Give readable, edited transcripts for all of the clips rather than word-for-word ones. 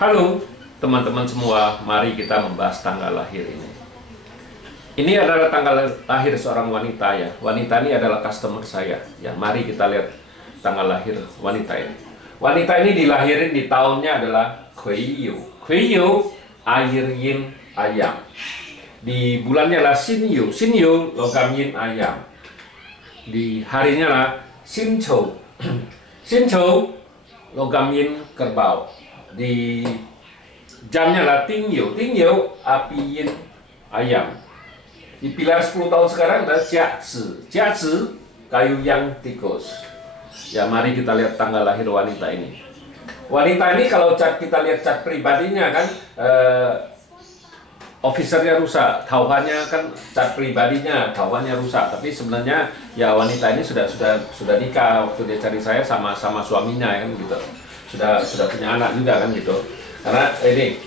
Halo teman-teman semua, mari kita membahas tanggal lahir ini. Ini adalah tanggal lahir seorang wanita ya. Wanita ini adalah customer saya. Ya, mari kita lihat tanggal lahir wanita ini. Wanita ini dilahirin di tahunnya adalah Kuiyu. Kuiyu, air yin ayam. Di bulannya lah Sinyu. Sinyu, logam yin ayam. Di harinya lah Sinchou. Sinchou, logam yin kerbau. Di jamnya lah Tingyu. Tingyu, api yin ayam. Di pilar 10 tahun sekarang ada Jiazi. Jiazi, kayu yang tikus. Ya, mari kita lihat tanggal lahir wanita ini. Wanita ini kalau kita lihat cat pribadinya kan, officernya rusak, tauhannya kan cat pribadinya, tauhannya rusak. Tapi sebenarnya ya wanita ini sudah nikah waktu dia cari saya sama suaminya kan gitu. Sudah punya anak juga kan gitu. Karena ini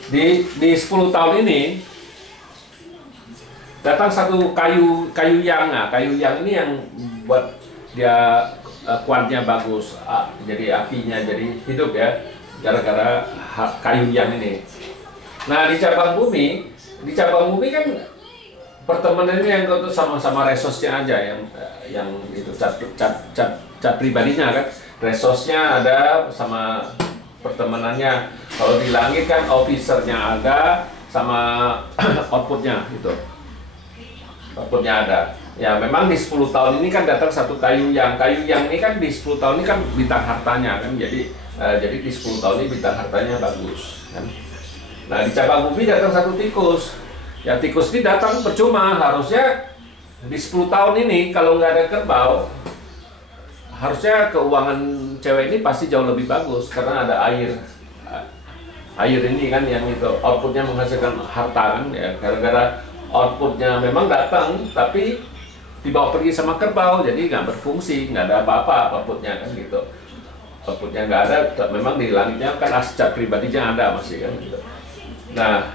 di 10 tahun ini datang satu kayu yang, kayu yang ini yang buat dia kuatnya bagus, jadi apinya jadi hidup ya, gara-gara kayu yang ini. Nah di cabang bumi kan pertemanannya yang itu sama resosnya aja, yang itu cat pribadinya kan, resosnya ada sama pertemanannya. Kalau di langit kan officernya ada sama outputnya gitu. Outputnya ada. Ya memang di 10 tahun ini kan datang satu kayu yang ini kan di 10 tahun ini kan bintang hartanya kan, jadi di 10 tahun ini bintang hartanya bagus kan. Nah di cabang bumi datang satu tikus. Ya tikus ini datang percuma, harusnya di 10 tahun ini kalau nggak ada kerbau, harusnya keuangan cewek ini pasti jauh lebih bagus karena ada air ini kan yang itu outputnya menghasilkan harta kan ya, gara-gara outputnya memang datang tapi dibawa pergi sama kerbau, jadi nggak berfungsi, nggak ada apa-apa outputnya kan gitu. Outputnya nggak ada, memang di langitnya kan cat pribadinya ada masih kan gitu. Nah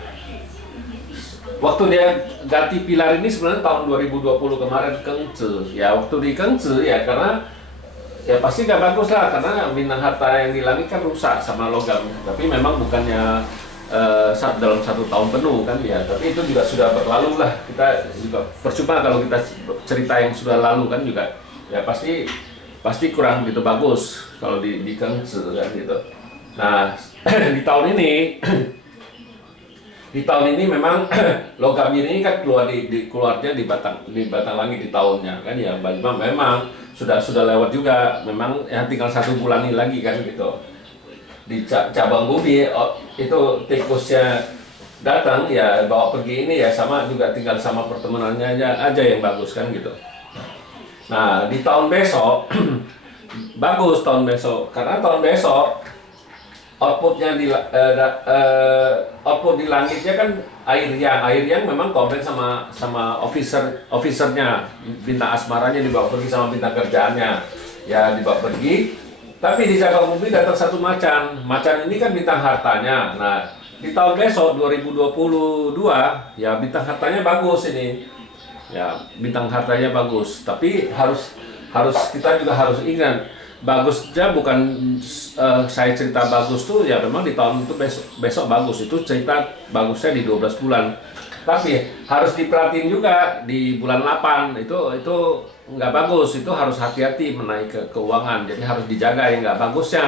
waktu dia ganti pilar ini sebenarnya tahun 2020 kemarin Kengzi ya, waktu di Kengzi ya karena ya pasti nggak bagus lah karena bintang harta yang di langit kan rusak sama logam, tapi memang bukannya dalam 1 tahun penuh kan ya, tapi itu juga sudah berlalu lah. Kita juga percuma kalau kita cerita yang sudah lalu kan juga ya pasti kurang begitu bagus kalau di Kengzi kan gitu. Nah di tahun ini memang logam ini kan keluarnya di batang langit di tahunnya kan ya, memang sudah lewat juga, memang ya tinggal 1 bulan ini lagi kan gitu. Di cabang bumi itu tikusnya datang ya bawa pergi ini ya, sama juga tinggal sama pertemanannya aja yang bagus kan gitu. Nah di tahun besok bagus tahun besok, karena tahun besok outputnya output di langitnya kan air yang memang komplain sama officernya, bintang asmaranya dibawa pergi sama bintang kerjaannya ya dibawa pergi. Tapi di cabang bumi datang satu macan ini kan bintang hartanya. Nah di tahun besok 2022 ya bintang hartanya bagus ini ya, bintang hartanya bagus, tapi harus kita juga harus ingat bagusnya bukan saya cerita bagus tuh ya memang di tahun itu besok bagus, itu cerita bagusnya di 12 bulan, tapi harus diperhatiin juga di bulan 8 itu nggak bagus, itu harus hati-hati menaik ke keuangan, jadi harus dijaga yang bagusnya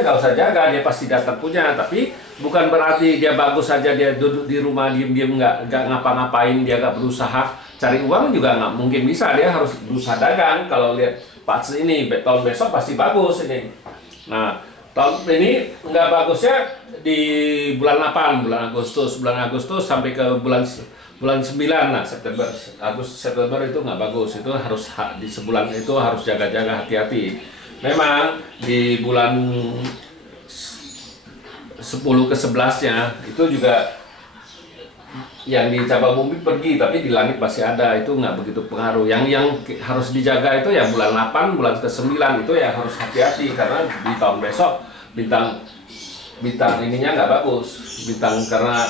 nggak usah jaga, dia pasti datang punya, tapi bukan berarti dia bagus saja dia duduk di rumah diem nggak ngapa-ngapain, dia nggak berusaha cari uang juga nggak mungkin bisa, dia harus berusaha dagang. Kalau lihat pas ini tahun besok pasti bagus ini. Nah tahun ini nggak bagusnya di bulan 8, bulan Agustus sampai ke bulan 9 lah, September itu nggak bagus, itu harus di sebulan itu harus jaga-jaga, hati-hati. Memang di bulan 10 ke 11-nya itu juga yang di cabang bumi pergi, tapi di langit masih ada, itu nggak begitu pengaruh. Yang harus dijaga itu ya bulan 8, bulan ke-9 itu ya harus hati-hati, karena di tahun besok bintang ininya nggak bagus, karena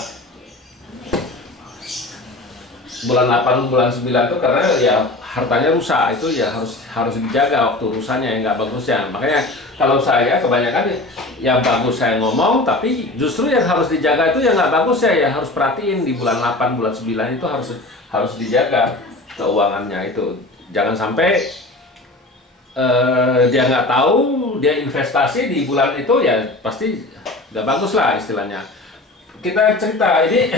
bulan 8, bulan 9 itu karena ya hartanya rusak, itu ya harus dijaga waktu rusaknya yang nggak bagusnya. Makanya kalau saya kebanyakan yang bagus saya ngomong, tapi justru yang harus dijaga itu yang nggak bagus ya harus perhatiin di bulan 8, bulan 9 itu harus dijaga keuangannya itu. Jangan sampai dia nggak tahu, dia investasi di bulan itu ya pasti nggak bagus lah istilahnya. Kita cerita ini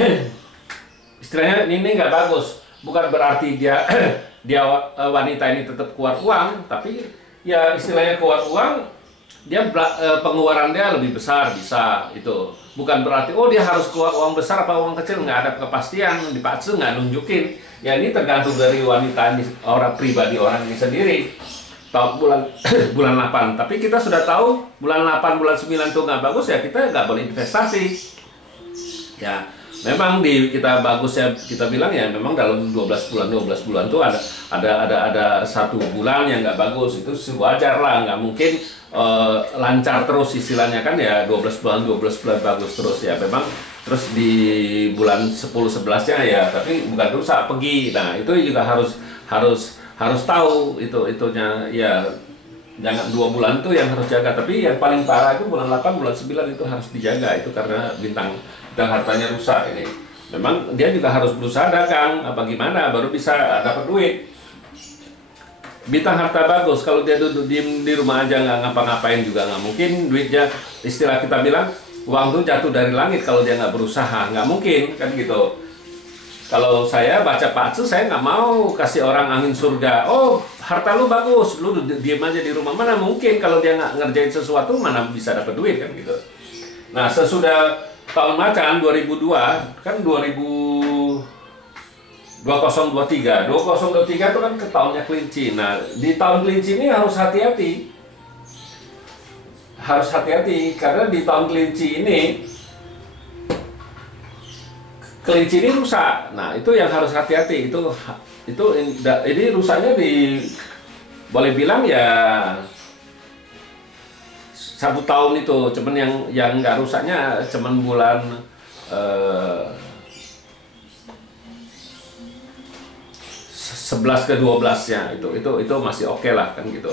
istilahnya ini nggak bagus, bukan berarti dia wanita ini tetap keluar uang, tapi ya istilahnya keluar uang, dia pengeluaran dia lebih besar bisa itu. Bukan berarti oh dia harus keluar uang besar apa uang kecil, nggak ada kepastian, dipaksa nggak nunjukin. Ya ini tergantung dari wanita ini, orang pribadi orang ini sendiri. Tahun bulan bulan 8, tapi kita sudah tahu bulan 8 bulan 9 itu nggak bagus ya kita nggak boleh investasi. Ya memang kita bagus ya kita bilang ya memang dalam 12 bulan tuh ada satu bulan yang nggak bagus, itu wajar lah, nggak mungkin lancar terus istilahnya kan ya 12 bulan bagus terus ya memang. Terus di bulan 10-11-nya ya tapi bukan rusak pergi. Nah itu juga harus tahu itunya ya, jangan 2 bulan tuh yang harus jaga, tapi yang paling parah itu bulan 8 bulan 9 itu harus dijaga itu karena bintang hartanya rusak ini. Memang dia juga harus berusaha dagang apa gimana baru bisa dapat duit. Bintang harta bagus, kalau dia duduk diem di rumah aja nggak ngapa-ngapain juga nggak mungkin duitnya, istilah kita bilang uang tuh jatuh dari langit kalau dia nggak berusaha, nggak mungkin kan gitu. Kalau saya baca Pak Aceh, saya nggak mau kasih orang angin surga. Oh, harta lu bagus, lu diem aja di rumah. Mana mungkin kalau dia nggak ngerjain sesuatu, mana bisa dapat duit kan gitu. Nah, sesudah tahun macan 2002, kan 2023 itu kan ke tahunnya kelinci. Nah, di tahun kelinci ini harus hati-hati. Harus hati-hati, karena di tahun kelinci ini rusak. Nah itu yang harus hati-hati, ini rusaknya boleh bilang ya 1 tahun itu, cuman yang nggak rusaknya cuman bulan 11 ke 12-nya itu masih oke lah kan gitu.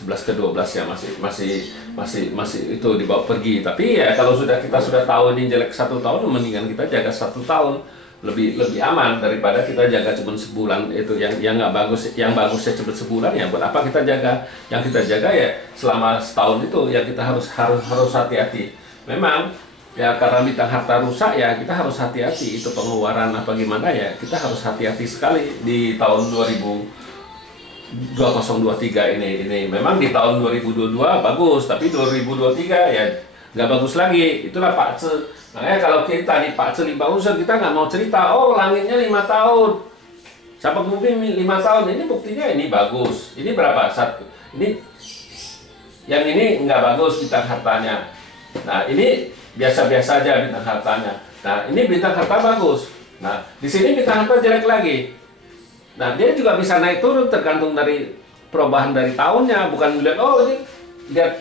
11 ke 12 ya masih itu dibawa pergi. Tapi ya kalau kita sudah tahu ini jelek 1 tahun, mendingan kita jaga 1 tahun, lebih aman daripada kita jaga cuma sebulan itu yang nggak bagus. Yang bagusnya cuma sebulan ya buat apa kita jaga? Yang kita jaga ya selama setahun itu ya kita harus hati-hati. Memang ya karena bintang harta rusak ya kita harus hati-hati, itu pengeluaran apa gimana ya kita harus hati-hati sekali di tahun 2023 ini. Memang di tahun 2022 bagus, tapi 2023 ya nggak bagus lagi. Itulah Pak Ce. Makanya kalau kita di Pak Ce 5 unsur, kita nggak mau cerita oh langitnya 5 tahun, siapa mungkin 5 tahun, ini buktinya ini bagus. Ini berapa? Ini yang ini nggak bagus bintang hartanya. Nah ini biasa-biasa aja bintang hartanya. Nah ini bintang harta bagus. Nah di sini bintang harta jelek lagi. Nah, dia juga bisa naik turun tergantung dari perubahan dari tahunnya, bukan melihat oh ini lihat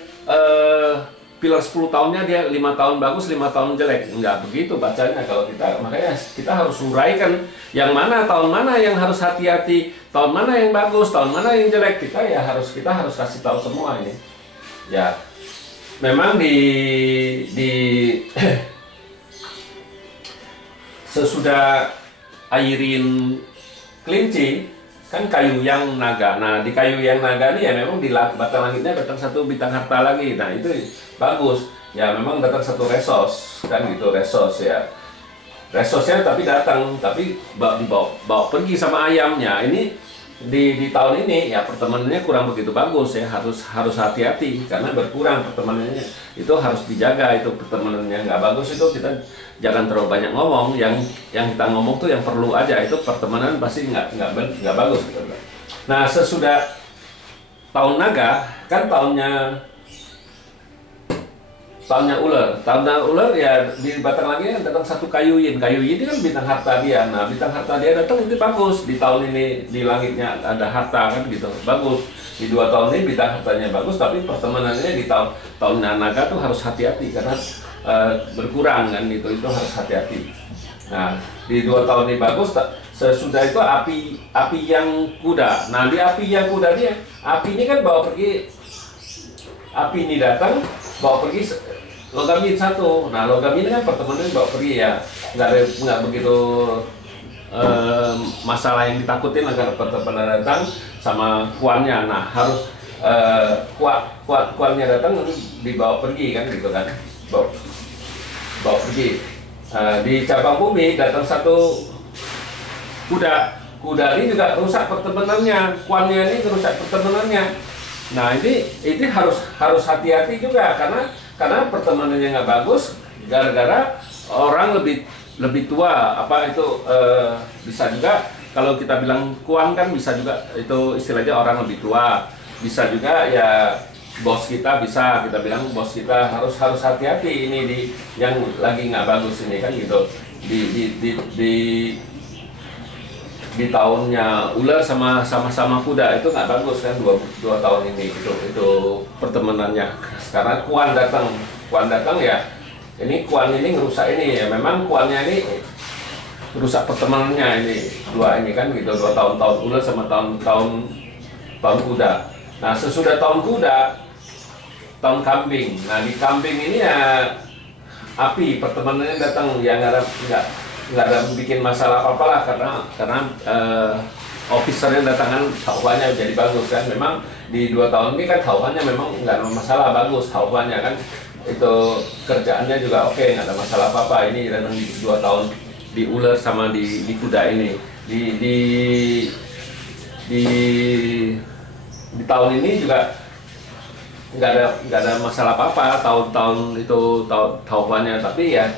pilar 10 tahunnya dia 5 tahun bagus, 5 tahun jelek. Enggak begitu bacanya kalau kita. Makanya kita harus uraikan yang mana tahun mana yang harus hati-hati, tahun mana yang bagus, tahun mana yang jelek. Kita harus kasih tahu semua ini. Ya. Memang di sesudah airin kelinci kan kayu yang naga. Nah di kayu yang naga ini ya memang di batang langitnya datang 1 bintang harta lagi. Nah itu bagus ya, memang datang 1 resos kan gitu, resos ya, resosnya tapi datang tapi dibawa pergi sama ayamnya. Ini di tahun ini ya pertemanannya kurang begitu bagus ya, harus hati-hati karena berkurang pertemanannya, itu harus dijaga. Itu pertemanannya nggak bagus itu kita jangan terlalu banyak ngomong, yang kita ngomong tuh yang perlu aja, itu pertemanan pasti nggak bagus gitu. Nah sesudah tahun naga kan tahunnya ular ya, di batang lagi kan datang 1 kayu yin kan bintang harta dia. Nah bintang harta dia datang itu bagus di tahun ini, di langitnya ada harta kan gitu, bagus. Di 2 tahun ini bintang hartanya bagus, tapi pertemanannya di tahun naga tuh harus hati-hati karena berkurang kan gitu, itu harus hati-hati. Nah di 2 tahun ini bagus. Sesudah itu api yang kuda. Nah di api yang kuda dia, api ini kan bawa pergi, api ini datang bawa pergi logamin satu. Nah logam ini kan pertemanan bawa pergi ya, nggak begitu masalah yang ditakutin agar pertemanan datang sama kuannya. Nah harus kuannya datang dibawa pergi kan gitu kan, bawa pergi. Di cabang bumi datang satu kuda ini juga rusak pertemanannya, kuannya ini rusak pertemanannya. Nah ini harus hati-hati juga karena pertemanannya nggak bagus gara-gara orang lebih tua apa itu bisa juga kalau kita bilang kuan kan bisa juga itu istilahnya orang lebih tua, bisa juga ya bos kita, bisa kita bilang bos kita harus hati-hati ini yang lagi nggak bagus ini kan gitu di tahunnya ular sama kuda itu nggak bagus kan dua tahun ini itu pertemanannya. Sekarang kuan datang ya ini kuan ini ngerusak ini ya, memang kuannya ini rusak pertemanannya ini dua ini kan gitu, 2 tahun ular sama tahun kuda. Nah sesudah tahun kuda tahun kambing. Nah di kambing ini ya api pertemanannya datang ya nggak ada bikin masalah apa lah karena officernya datangan taubannya jadi bagus kan. Memang di 2 tahun ini kan taubannya memang nggak ada masalah, bagus taubannya kan, itu kerjaannya juga oke, nggak ada masalah apa-apa. Ini datang di 2 tahun di ular sama di kuda ini di tahun ini juga nggak ada masalah apa-apa tahun itu taubannya. Tapi ya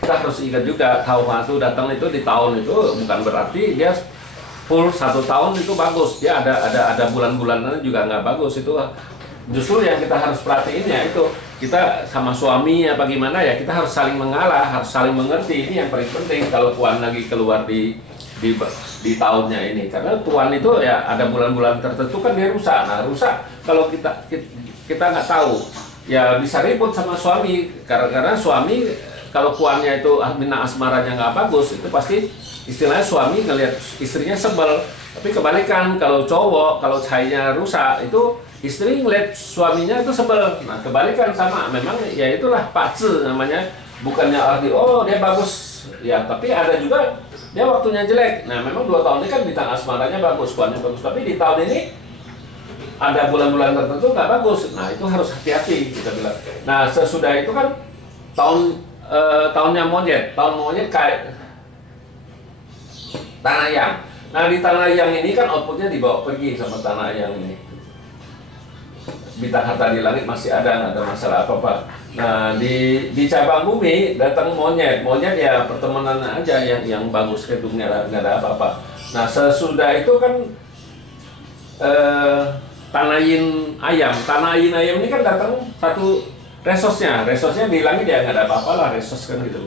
kita harus ingat juga tauban itu datang itu di tahun itu bukan berarti dia full 1 tahun itu bagus, dia ada bulan-bulannya juga nggak bagus. Itu justru yang kita harus perhatiin ya itu kita sama suami apa gimana ya, kita harus saling mengalah, harus saling mengerti. Ini yang paling penting kalau tuan lagi keluar di tahunnya ini, karena tuan itu ya ada bulan-bulan tertentu kan dia rusak. Nah rusak kalau kita nggak tahu ya bisa ribut sama suami karena suami kalau kuannya itu minat asmaranya nggak bagus, itu pasti istilahnya suami ngelihat istrinya sebel. Tapi kebalikan kalau cowok, kalau cahayanya rusak, itu istri ngelihat suaminya itu sebel. Nah kebalikan sama, memang ya itulah pace namanya. Bukannya arti oh dia bagus ya, tapi ada juga dia waktunya jelek. Nah memang 2 tahun ini kan bintang asmaranya bagus, kuannya bagus, tapi di tahun ini ada bulan-bulan tertentu nggak bagus. Nah itu harus hati-hati kita bilang. Nah sesudah itu kan tahunnya monyet, tahun monyet kayak tanah yang. Nah di tanah yang ini kan outputnya dibawa pergi sama tanah yang ini. Bintang harta di langit masih ada, nggak ada masalah apa-apa. Nah di cabang bumi datang monyet ya pertemanan aja yang bagus, kedungnya nggak ada apa-apa. Nah sesudah itu kan tanahin ayam ini kan datang satu resosnya di langit ya nggak ada apa-apa lah, resos kan gitu.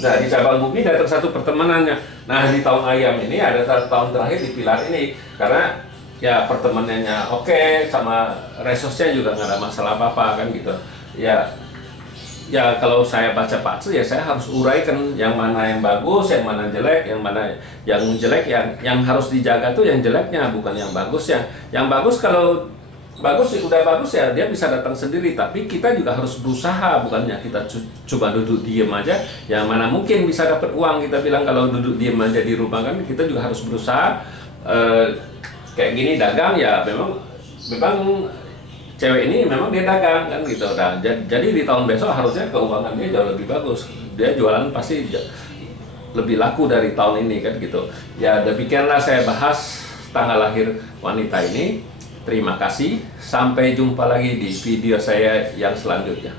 Nah di cabang bumi datang satu pertemanannya. Nah di tahun ayam ini ada tahun terakhir di pilar ini karena ya pertemanannya oke, sama resosnya juga nggak ada masalah apa-apa kan gitu. Ya kalau saya baca pace ya saya harus uraikan yang mana yang bagus, yang mana jelek, yang mana yang jelek, yang harus dijaga tuh yang jeleknya bukan yang bagusnya. Yang bagus kalau bagus udah bagus ya dia bisa datang sendiri, tapi kita juga harus berusaha, bukannya kita coba duduk diem aja. Yang mana mungkin bisa dapat uang, kita bilang kalau duduk diem aja di rumah kan, kita juga harus berusaha. Kayak gini dagang ya memang cewek ini memang dia dagang kan gitu. Nah, jadi di tahun besok harusnya keuangan dia jauh lebih bagus, dia jualan pasti lebih laku dari tahun ini kan gitu. Ya demikianlah saya bahas tanggal lahir wanita ini. Terima kasih, sampai jumpa lagi di video saya yang selanjutnya.